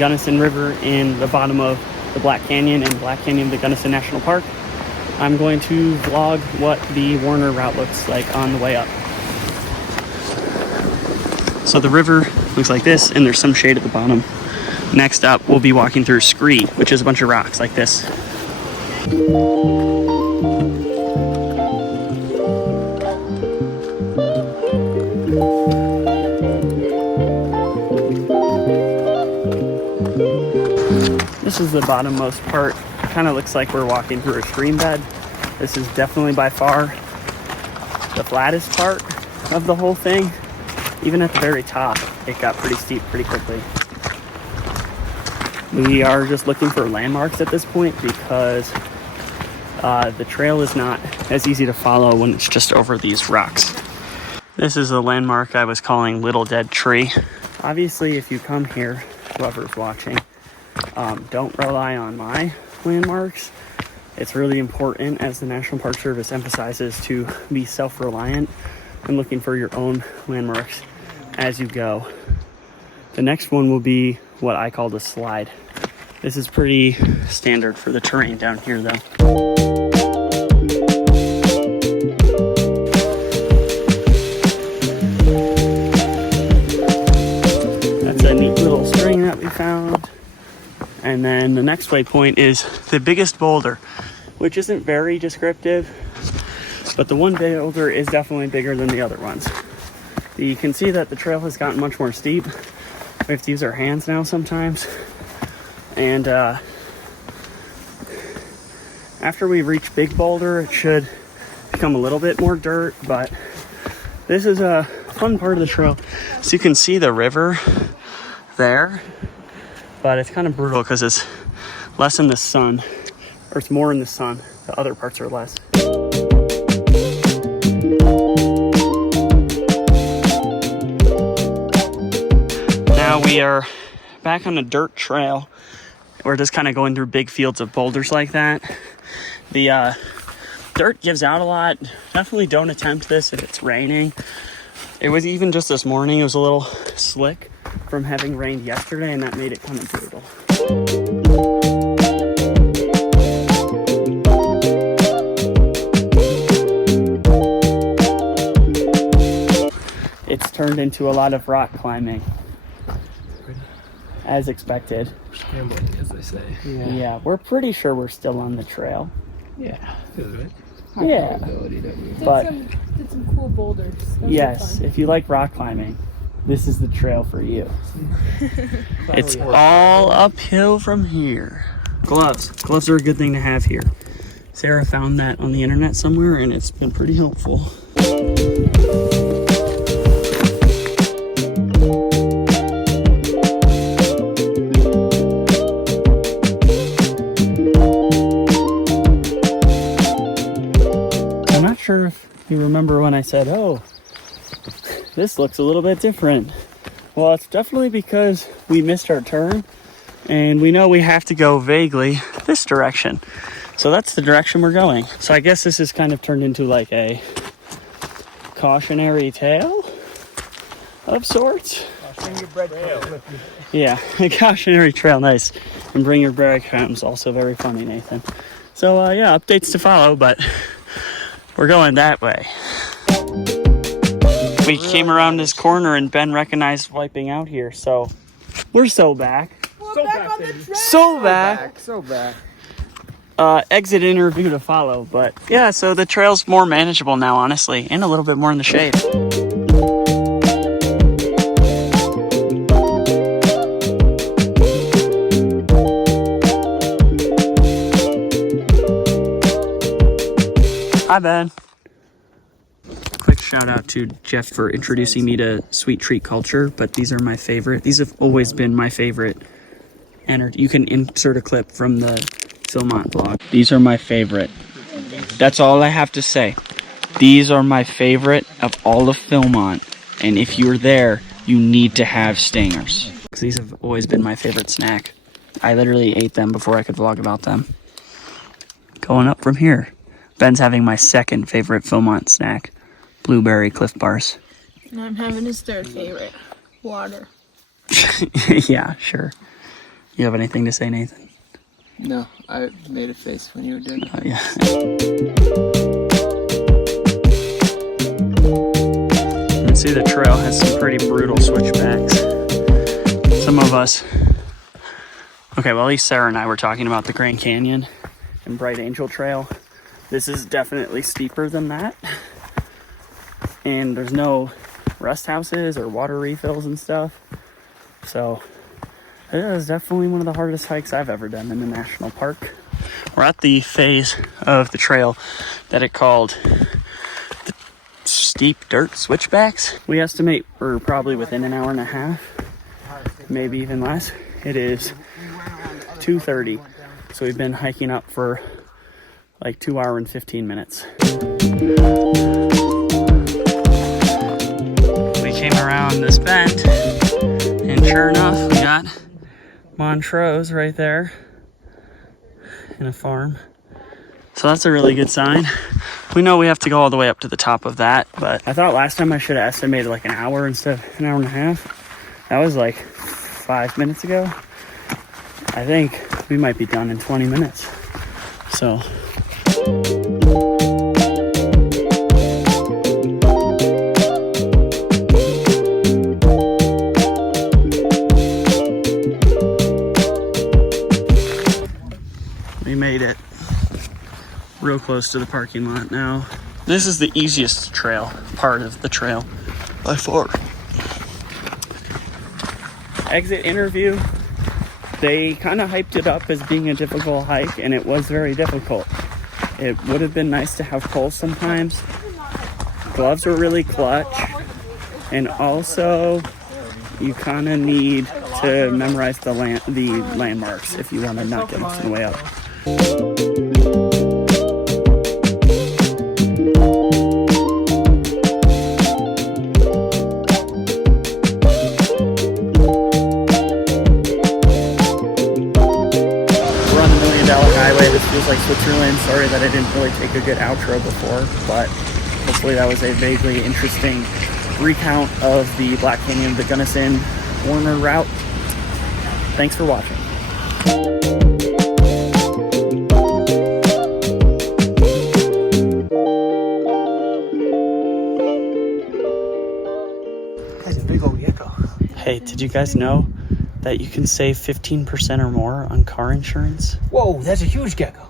Gunnison River in the bottom of the Black Canyon and Black Canyon of the Gunnison National Park. I'm going to vlog what the Warner route looks like on the way up. So the river looks like this, and there's some shade at the bottom. Next up, we'll be walking through scree, which is a bunch of rocks like this. This is the bottommost part. Kind of looks like we're walking through a stream bed. This is definitely by far the flattest part of the whole thing. Even at the very top, it got pretty steep pretty quickly. We are just looking for landmarks at this point because the trail is not as easy to follow when it's just over these rocks. This is a landmark I was calling Little Dead Tree. Obviously, if you come here, whoever's watching, don't rely on my landmarks. It's really important, as the National Park Service emphasizes, to be self-reliant and looking for your own landmarks as you go. The next one will be what I call the slide. This is pretty standard for the terrain down here, though. That's a neat little string that we found. And then the next waypoint is the biggest boulder, which isn't very descriptive, but the one boulder is definitely bigger than the other ones. You can see that the trail has gotten much more steep. We have to use our hands now sometimes. And after we reach Big Boulder, it should become a little bit more dirt, but this is a fun part of the trail. So you can see the river there, but it's kind of brutal because it's less in the sun, or it's more in the sun. The other parts are less. Now we are back on a dirt trail. We're just kind of going through big fields of boulders like that. The dirt gives out a lot. Definitely don't attempt this if it's raining. It was even just this morning, it was a little slick from having rained yesterday, and that made it kind of brutal. It's turned into a lot of rock climbing, as expected. Scrambling, as they say. Yeah, we're pretty sure we're still on the trail. Yeah, feels right. Yeah, but did some cool boulders. yes, if you like rock climbing, this is the trail for you. It's all uphill from here. Gloves. Gloves are a good thing to have here. Sarah found that on the internet somewhere, and it's been pretty helpful. I'm not sure if you remember when I said, oh, this looks a little bit different. Well, it's definitely because we missed our turn, and we know we have to go vaguely this direction. So that's the direction we're going. So I guess this has kind of turned into like a cautionary tale of sorts. Yeah, a cautionary trail, nice. And bring your breadcrumbs, also very funny, Nathan. So yeah, updates to follow, but we're going that way. We came around this corner and Ben recognized wiping out here, so we're so back. We're back on the trail. So back. So back. Exit interview to follow, but yeah, so the trail's more manageable now, honestly, and a little bit more in the shade. Hi, Ben. Quick shout out to Jeff for introducing me to sweet treat culture, but these are my favorite. These have always been my favorite. And you can insert a clip from the Philmont vlog. These are my favorite. That's all I have to say. These are my favorite of all of Philmont. And if you're there, you need to have stingers. Because these have always been my favorite snack. I literally ate them before I could vlog about them. Going up from here. Ben's having my second favorite Philmont snack, blueberry Cliff Bars. And I'm having his third favorite, water. Yeah, sure. You have anything to say, Nathan? No, I made a face when you were doing that. Yeah. You can see the trail has some pretty brutal switchbacks. Some of us, okay, well, at least Sarah and I were talking about the Grand Canyon and Bright Angel Trail. This is definitely steeper than that. And there's no rest houses or water refills and stuff. So it is definitely one of the hardest hikes I've ever done in a national park. We're at the phase of the trail that it called the steep dirt switchbacks. We estimate we're probably within an hour and a half, maybe even less. It is 2:30, so we've been hiking up for like 2 hours and 15 minutes. We came around this bend, and sure enough, we got Montrose right there in a farm. So that's a really good sign. We know we have to go all the way up to the top of that, but I thought last time I should have estimated like an hour instead of an hour and a half. That was like 5 minutes ago. I think we might be done in 20 minutes. So we made it real close to the parking lot now. This is the easiest trail, part of the trail by far. Exit interview. They kind of hyped it up as being a difficult hike, and it was very difficult. It would have been nice to have poles sometimes. Gloves were really clutch, and also you kind of need to memorize the landmarks if you want to not get lost on the way up. This feels like Switzerland. Sorry that I didn't really take a good outro before, but hopefully that was a vaguely interesting recount of the Black Canyon, the Gunnison Warner route. Thanks for watching. That's a big old gecko. Hey, did you guys know that you can save 15% or more on car insurance? Whoa, that's a huge gecko.